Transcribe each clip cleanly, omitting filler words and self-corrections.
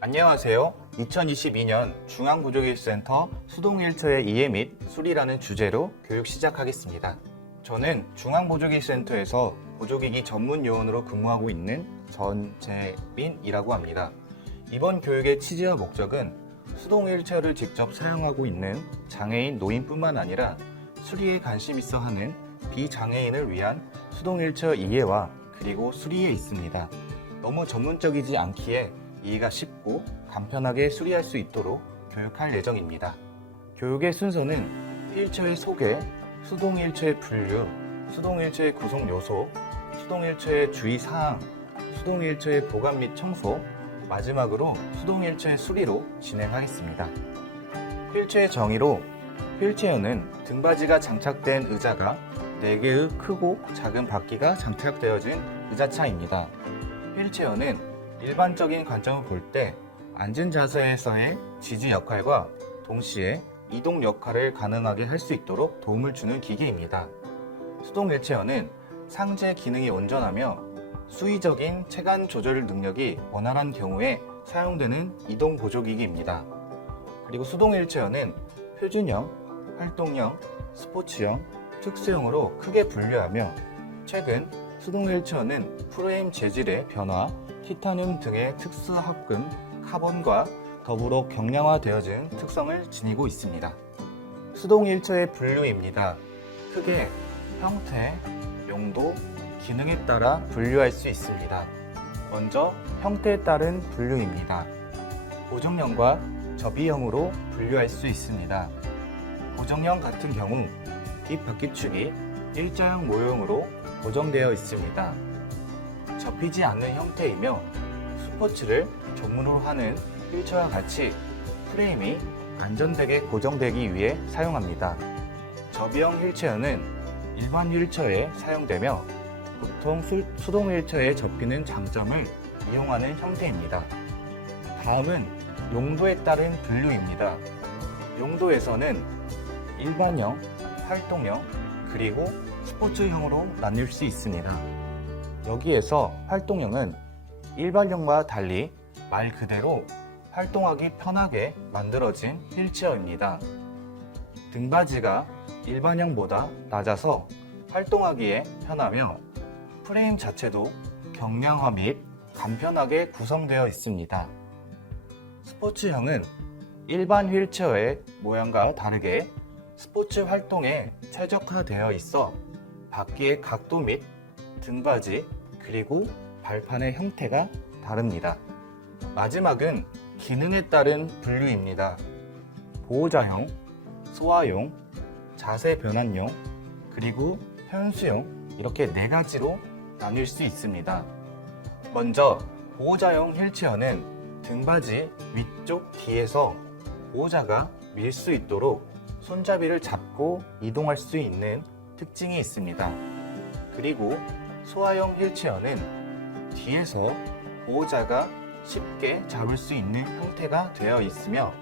안녕하세요. 2022년 중앙보조기술센터 수동휠체어의 이해 및 수리라는 주제로 교육 시작하겠습니다. 저는 중앙보조기술센터에서 보조기기 전문 요원으로 근무하고 있는 전재민이라고 합니다. 이번 교육의 취지와 목적은 수동휠체어를 직접 사용하고 있는 장애인 노인뿐만 아니라 수리에 관심 있어 하는 비장애인을 위한 수동휠체어 이해와 그리고 수리에 있습니다. 너무 전문적이지 않기에 이해가 쉽고 간편하게 수리할 수 있도록 교육할 예정입니다. 교육의 순서는 휠체어의 소개, 수동휠체어의 분류, 수동휠체어의 구성 요소, 수동휠체어의 주의사항, 수동휠체어의 보관 및 청소, 마지막으로 수동휠체어의 수리로 진행하겠습니다. 휠체어의 정의로 휠체어는 등받이가 장착된 의자가 4개의 크고 작은 바퀴가 장착되어진 의자차입니다. 휠체어는 일반적인 관점을 볼 때 앉은 자세에서의 지지 역할과 동시에 이동 역할을 가능하게 할 수 있도록 도움을 주는 기기입니다. 수동 휠체어는 상체 기능이 온전하며 수위적인 체간 조절 능력이 원활한 경우에 사용되는 이동 보조기기입니다. 그리고 수동 휠체어는 표준형, 활동형, 스포츠형, 특수형으로 크게 분류하며 최근 수동 휠체어는 프레임 재질의 변화, 티타늄 등의 특수 합금, 카본과 더불어 경량화되어진 특성을 지니고 있습니다. 수동 휠체어의 분류입니다. 크게 형태, 용도, 기능에 따라 분류할 수 있습니다. 먼저 형태에 따른 분류입니다. 고정형과 접이형으로 분류할 수 있습니다. 고정형 같은 경우 뒷바퀴축이 일자형 모형으로 고정되어 있습니다. 접히지 않는 형태이며 스포츠를 전문으로 하는 휠체어와 같이 프레임이 안전되게 고정되기 위해 사용합니다. 접이형 휠체어는 일반 휠체어에 사용되며 보통 수동 휠체어에 접히는 장점을 이용하는 형태입니다. 다음은 용도에 따른 분류입니다. 용도에서는 일반형, 활동형, 그리고 스포츠형으로 나뉠 수 있습니다. 여기에서 활동형은 일반형과 달리 말 그대로 활동하기 편하게 만들어진 휠체어입니다. 등받이가 일반형보다 낮아서 활동하기에 편하며 프레임 자체도 경량화 및 간편하게 구성되어 있습니다. 스포츠형은 일반 휠체어의 모양과 다르게 스포츠 활동에 최적화되어 있어 바퀴의 각도 및 등받이 그리고 발판의 형태가 다릅니다. 마지막은 기능에 따른 분류입니다. 보호자용, 소화용, 자세 변환용, 그리고 현수용 이렇게 4가지로 나뉠 수 있습니다. 먼저 보호자용 휠체어는 등받이 위쪽 뒤에서 보호자가 밀 수 있도록 손잡이를 잡고 이동할 수 있는 특징이 있습니다. 그리고 소화형 휠체어는 뒤에서 보호자가 쉽게 잡을 수 있는 형태가 되어 있으며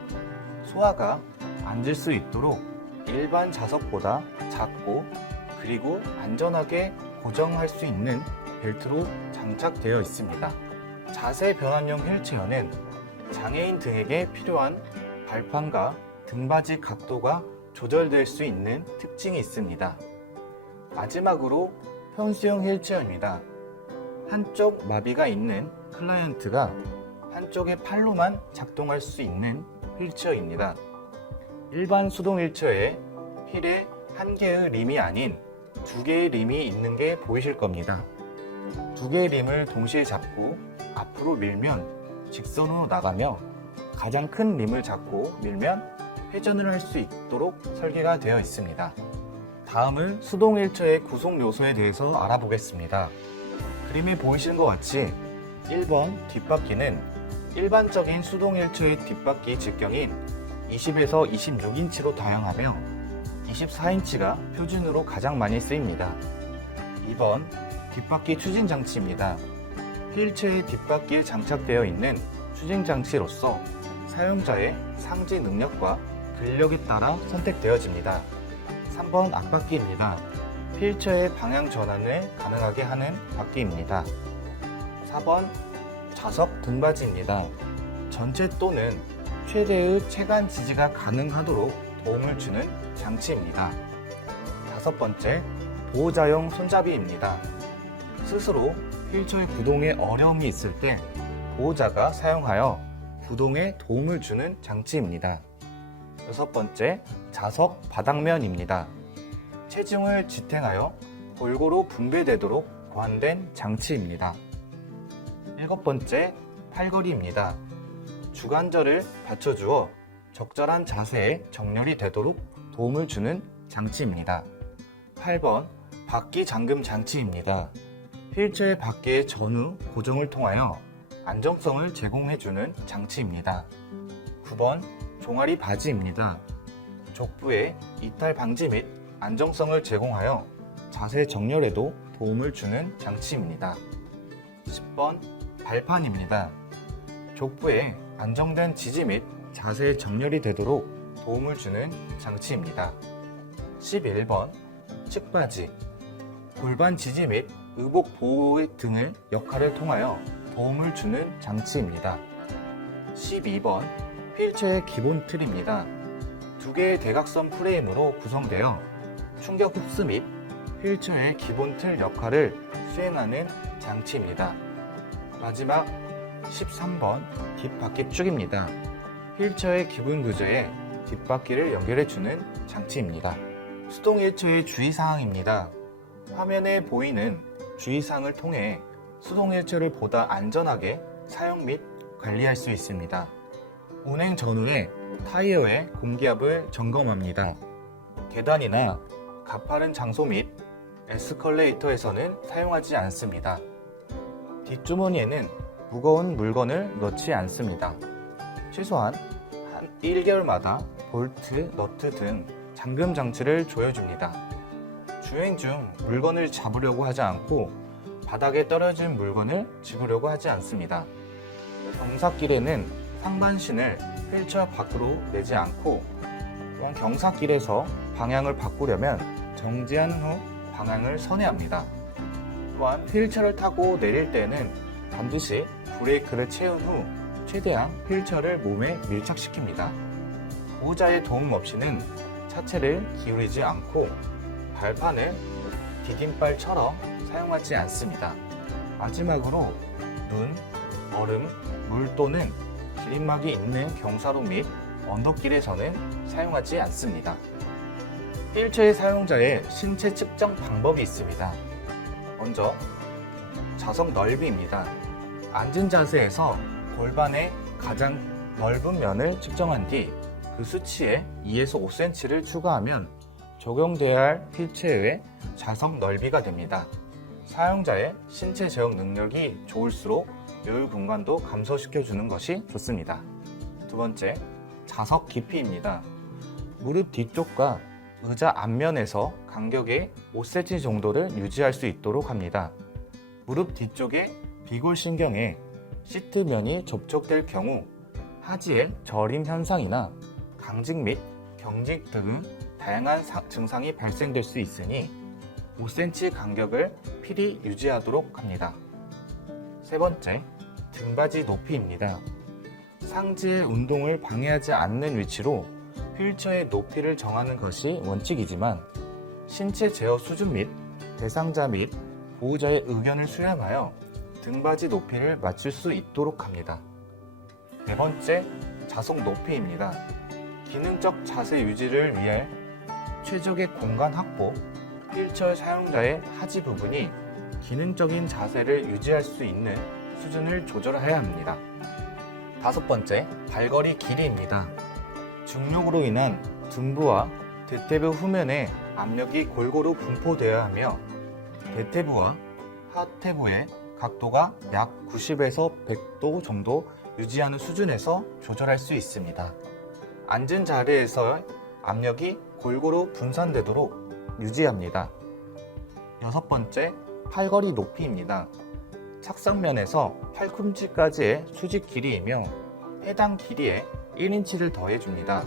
소화가 앉을 수 있도록 일반 좌석보다 작고 그리고 안전하게 고정할 수 있는 벨트로 장착되어 있습니다. 자세 변환용 휠체어는 장애인 등에게 필요한 발판과 등받이 각도가 조절될 수 있는 특징이 있습니다. 마지막으로 현수형 휠체어입니다. 한쪽 마비가 있는 클라이언트가 한쪽의 팔로만 작동할 수 있는 휠체어입니다. 일반 수동 휠체어에 휠에 1개의 림이 아닌 2개의 림이 있는 게 보이실 겁니다. 2개의 림을 동시에 잡고 앞으로 밀면 직선으로 나가며 가장 큰 림을 잡고 밀면 회전을 할 수 있도록 설계가 되어 있습니다. 다음은 수동 휠체어의 구성 요소에 대해서 알아보겠습니다. 그림에 보이시는 것 같이 1번 뒷바퀴는 일반적인 수동 휠체어의 뒷바퀴 직경인 20에서 26인치로 다양하며 24인치가 표준으로 가장 많이 쓰입니다. 2번 뒷바퀴 추진 장치입니다. 휠체어의 뒷바퀴에 장착되어 있는 추진 장치로서 사용자의 상지 능력과 근력에 따라 선택되어집니다. 3번 앞바퀴입니다. 휠체어의 방향 전환을 가능하게 하는 바퀴입니다. 4번 좌석 등받이입니다. 전체 또는 최대의 체간 지지가 가능하도록 도움을 주는 장치입니다. 다섯 번째, 보호자용 손잡이입니다. 스스로 휠체어의 구동에 어려움이 있을 때 보호자가 사용하여 구동에 도움을 주는 장치입니다. 여섯 번째, 자석 바닥면입니다. 체중을 지탱하여 골고루 분배되도록 고안된 장치입니다. 일곱 번째, 팔걸이입니다. 주관절을 받쳐주어 적절한 자세에 정렬이 되도록 도움을 주는 장치입니다. 8번, 바퀴 잠금 장치입니다. 휠체어의 바퀴의 전후 고정을 통하여 안정성을 제공해주는 장치입니다. 9번, 종아리 바지입니다. 족부의 이탈 방지 및 안정성을 제공하여 자세 정렬에도 도움을 주는 장치입니다. 10번, 발판입니다. 족부에 안정된 지지 및 자세 정렬이 되도록 도움을 주는 장치입니다. 11번, 측바지. 골반 지지 및 의복 보호 등의 역할을 통하여 도움을 주는 장치입니다. 12번, 휠체어의 기본 틀입니다. 두 개의 대각선 프레임으로 구성되어 충격 흡수 및 휠체어의 기본 틀 역할을 수행하는 장치입니다. 마지막 13번, 뒷바퀴 축입니다. 휠체어의 기본 구조에 뒷바퀴를 연결해주는 장치입니다. 수동 휠체어의 주의사항입니다. 화면에 보이는 주의사항을 통해 수동 휠체어를 보다 안전하게 사용 및 관리할 수 있습니다. 운행 전후에 타이어의 공기압을 점검합니다. 계단이나 가파른 장소 및 에스컬레이터에서는 사용하지 않습니다. 뒷주머니에는 무거운 물건을 넣지 않습니다. 최소한 한 1개월마다 볼트, 너트 등 잠금 장치를 조여줍니다. 주행 중 물건을 잡으려고 하지 않고 바닥에 떨어진 물건을 집으려고 하지 않습니다. 경사길에는 상반신을 휠체어 밖으로 내지 않고 또한 경사길에서 방향을 바꾸려면 정지한 후 방향을 선회합니다. 또한 휠체어를 타고 내릴 때는 반드시 브레이크를 채운 후 최대한 휠체어를 몸에 밀착시킵니다. 보호자의 도움 없이는 차체를 기울이지 않고 발판을 디딤발처럼 사용하지 않습니다. 마지막으로 눈, 얼음, 물 또는 기린막이 있는 경사로 및 언덕길에서는 사용하지 않습니다. 휠체어 사용자의 신체 측정 방법이 있습니다. 먼저 좌석 넓이입니다. 앉은 자세에서 골반의 가장 넓은 면을 측정한 뒤 그 수치에 2에서 5cm를 추가하면 적용돼야 할 휠체어의 좌석 넓이가 됩니다. 사용자의 신체 제어 능력이 좋을수록 여유 공간도 감소시켜주는 것이 좋습니다. 두 번째, 좌석 깊이입니다. 무릎 뒤쪽과 의자 앞면에서 간격의 5cm 정도를 유지할 수 있도록 합니다. 무릎 뒤쪽의 비골신경에 시트면이 접촉될 경우 하지의 저림 현상이나 강직 및 경직 등 다양한 증상이 발생될 수 있으니 5cm 간격을 필히 유지하도록 합니다. 세 번째, 등받이 높이입니다. 상지의 운동을 방해하지 않는 위치로 휠체어의 높이를 정하는 것이 원칙이지만 신체 제어 수준 및 대상자 및 보호자의 의견을 수렴하여 등받이 높이를 맞출 수 있도록 합니다. 네 번째, 좌석 높이입니다. 기능적 자세 유지를 위해 최적의 공간 확보, 휠체어 사용자의 하지 부분이 기능적인 자세를 유지할 수 있는 수준을 조절해야 합니다. 다섯 번째, 발걸이 길이입니다. 중력으로 인한 둔부와 대퇴부 후면에 압력이 골고루 분포되어야 하며 대퇴부와 하퇴부의 각도가 약 90에서 100도 정도 유지하는 수준에서 조절할 수 있습니다. 앉은 자리에서 압력이 골고루 분산되도록 유지합니다. 여섯 번째, 팔걸이 높이입니다. 착석면에서 팔꿈치까지의 수직 길이이며 해당 길이에 1인치를 더해줍니다.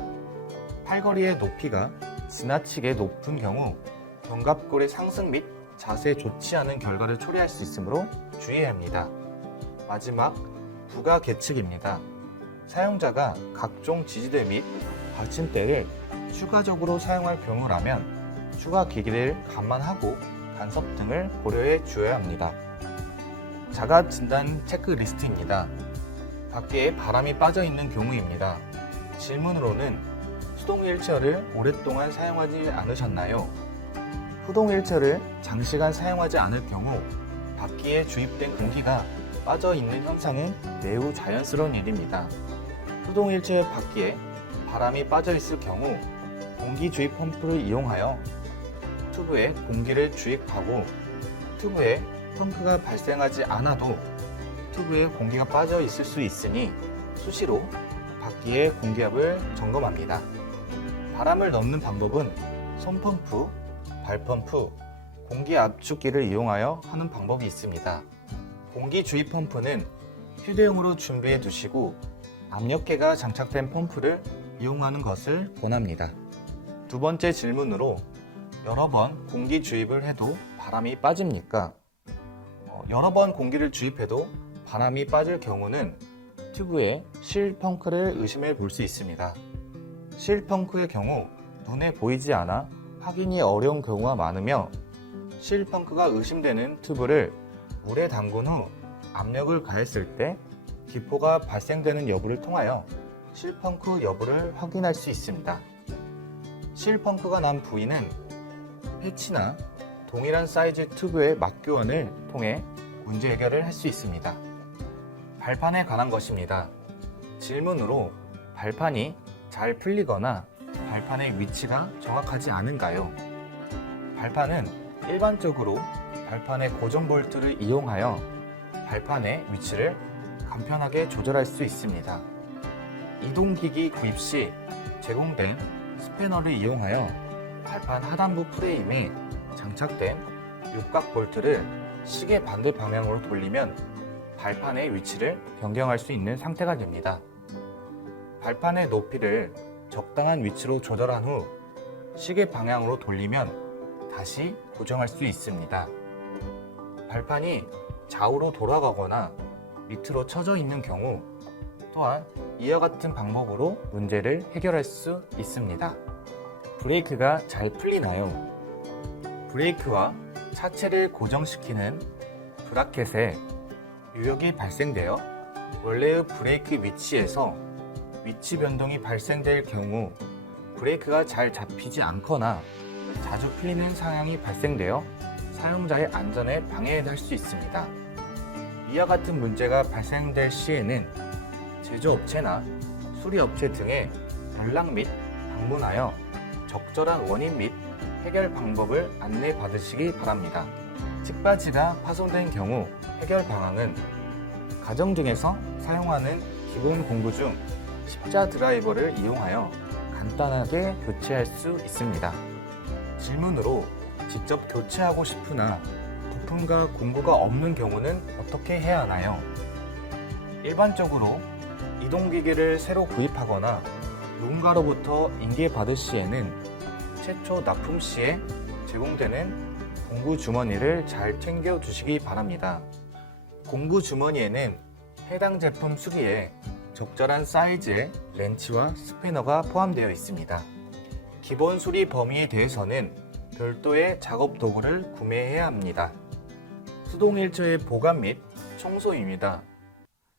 팔걸이의 높이가 지나치게 높은 경우 견갑골의 상승 및 자세에 좋지 않은 결과를 초래할 수 있으므로 주의해야 합니다. 마지막, 부가 계측입니다. 사용자가 각종 지지대 및 받침대를 추가적으로 사용할 경우라면 추가 기기를 감안하고 간섭 등을 고려해 주어야 합니다. 자가 진단 체크리스트입니다. 밖에 바람이 빠져 있는 경우입니다. 질문으로는 수동 휠체어를 오랫동안 사용하지 않으셨나요? 수동 휠체어를 장시간 사용하지 않을 경우 바퀴에 주입된 공기가 빠져 있는 현상은 매우 자연스러운 일입니다. 수동 휠체어 바퀴에 바람이 빠져 있을 경우 공기 주입 펌프를 이용하여 튜브에 공기를 주입하고 튜브에 펑크가 발생하지 않아도 튜브에 공기가 빠져 있을 수 있으니 수시로 바퀴의 공기압을 점검합니다. 바람을 넣는 방법은 손펌프, 발펌프, 공기 압축기를 이용하여 하는 방법이 있습니다. 공기 주입 펌프는 휴대용으로 준비해 두시고 압력계가 장착된 펌프를 이용하는 것을 권합니다. 두 번째 질문으로 여러 번 공기 주입을 해도 바람이 빠집니까? 여러 번 공기를 주입해도 바람이 빠질 경우는 튜브에 실 펑크를 의심해 볼 수 있습니다. 실 펑크의 경우 눈에 보이지 않아 확인이 어려운 경우가 많으며 실 펑크가 의심되는 튜브를 물에 담근 후 압력을 가했을 때 기포가 발생되는 여부를 통하여 실 펑크 여부를 확인할 수 있습니다. 실 펑크가 난 부위는 패치나 동일한 사이즈 튜브의 맞교환을 통해 문제 해결을 할 수 있습니다. 발판에 관한 것입니다. 질문으로 발판이 잘 풀리거나 발판의 위치가 정확하지 않은가요? 발판은 일반적으로 발판의 고정 볼트를 이용하여 발판의 위치를 간편하게 조절할 수 있습니다. 이동기기 구입 시 제공된 스패너를 이용하여 발판 하단부 프레임에 장착된 육각 볼트를 시계 반대 방향으로 돌리면 발판의 위치를 변경할 수 있는 상태가 됩니다. 발판의 높이를 적당한 위치로 조절한 후 시계 방향으로 돌리면 다시 고정할 수 있습니다. 발판이 좌우로 돌아가거나 밑으로 처져 있는 경우 또한 이와 같은 방법으로 문제를 해결할 수 있습니다. 브레이크가 잘 풀리나요? 브레이크와 차체를 고정시키는 브라켓에 유역이 발생되어 원래의 브레이크 위치에서 위치 변동이 발생될 경우 브레이크가 잘 잡히지 않거나 자주 풀리는 상황이 발생되어 사용자의 안전에 방해할 수 있습니다. 이와 같은 문제가 발생될 시에는 제조업체나 수리업체 등의 연락 및 방문하여 적절한 원인 및 해결 방법을 안내받으시기 바랍니다. 찌빠지가 파손된 경우 해결 방안은 가정 등에서 사용하는 기본 공구 중 십자 드라이버를 이용하여 간단하게 교체할 수 있습니다. 질문으로 직접 교체하고 싶으나 부품과 공구가 없는 경우는 어떻게 해야 하나요? 일반적으로 이동기기를 새로 구입하거나 누군가로부터 인계받을 시에는 최초 납품 시에 제공되는 공구 주머니를 잘 챙겨 두시기 바랍니다. 공구 주머니에는 해당 제품 수기에 적절한 사이즈의 렌치와 스패너가 포함되어 있습니다. 기본 수리 범위에 대해서는 별도의 작업 도구를 구매해야 합니다. 수동 휠체어의 보관 및 청소입니다.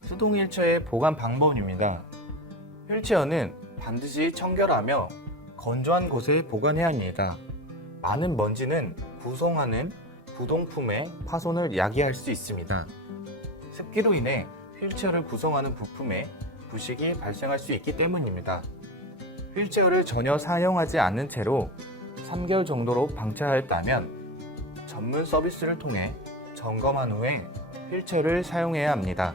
수동 휠체어의 보관 방법입니다. 휠체어는 반드시 청결하며 건조한 곳에 보관해야 합니다. 많은 먼지는 구성하는 부동품의 파손을 야기할 수 있습니다. 습기로 인해 휠체어를 구성하는 부품에 부식이 발생할 수 있기 때문입니다. 휠체어를 전혀 사용하지 않는 채로 3개월 정도로 방치하였다면 전문 서비스를 통해 점검한 후에 휠체어를 사용해야 합니다.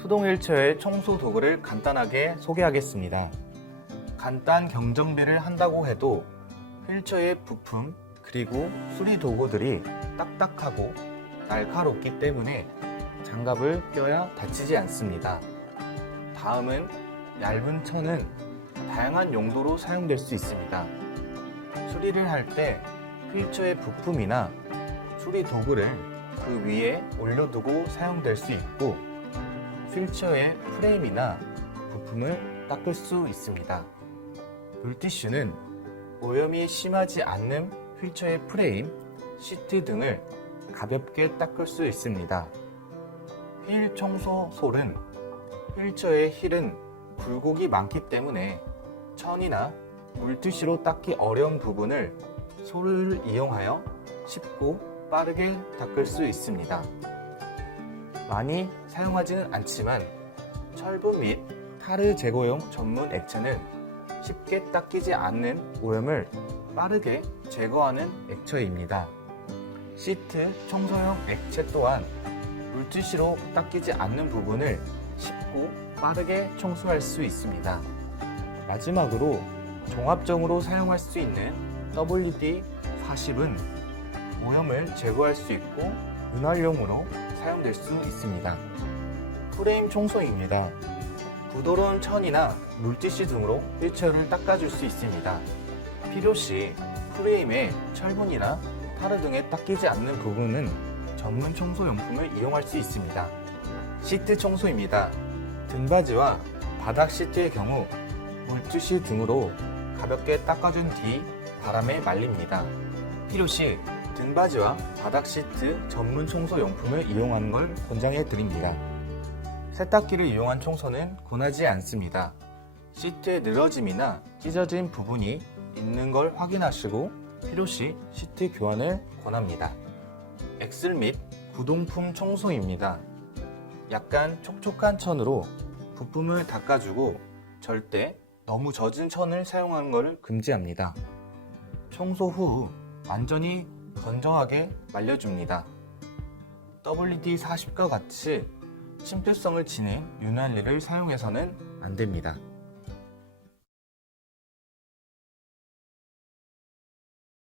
수동 휠체어의 청소 도구를 간단하게 소개하겠습니다. 간단 경정비를 한다고 해도 휠체어의 부품 그리고 수리 도구들이 딱딱하고 날카롭기 때문에 장갑을 껴야 다치지 않습니다. 다음은 얇은 천은 다양한 용도로 사용될 수 있습니다. 수리를 할 때 휠체어의 부품이나 수리 도구를 그 위에 올려두고 사용될 수 있고 휠체어의 프레임이나 부품을 닦을 수 있습니다. 물티슈는 오염이 심하지 않는 휠체어의 프레임, 시트 등을 가볍게 닦을 수 있습니다. 휠 청소 솔은 휠체어의 힐은 굴곡이 많기 때문에 천이나 물티슈로 닦기 어려운 부분을 솔을 이용하여 쉽고 빠르게 닦을 수 있습니다. 많이 사용하지는 않지만 철분 및 타르 제거용 전문 액체는 쉽게 닦이지 않는 오염을 빠르게 제거하는 액체입니다. 시트 청소용 액체 또한 물티슈로 닦이지 않는 부분을 쉽고 빠르게 청소할 수 있습니다. 마지막으로 종합적으로 사용할 수 있는 WD-40은 오염을 제거할 수 있고 윤활용으로 사용될 수 있습니다. 프레임 청소입니다. 부드러운 천이나 물티슈 등으로 휠체어를 닦아줄 수 있습니다. 필요시 프레임에 철분이나 타르 등에 닦이지 않는 부분은 전문 청소용품을 이용할 수 있습니다. 시트 청소입니다. 등받이와 바닥 시트의 경우 물티슈 등으로 가볍게 닦아준 뒤 바람에 말립니다. 필요시 등받이와 바닥 시트 전문 청소용품을 이용하는 걸 권장해 드립니다. 세탁기를 이용한 청소는 권하지 않습니다. 시트에 늘어짐이나 찢어진 부분이 있는 걸 확인하시고 필요시 시트 교환을 권합니다. 엑슬 및 구동품 청소입니다. 약간 촉촉한 천으로 부품을 닦아주고 절대 너무 젖은 천을 사용하는 것을 금지합니다. 청소 후 완전히 건조하게 말려줍니다. WD-40과 같이 침투성을 지닌 윤활유를 사용해서는 안 됩니다.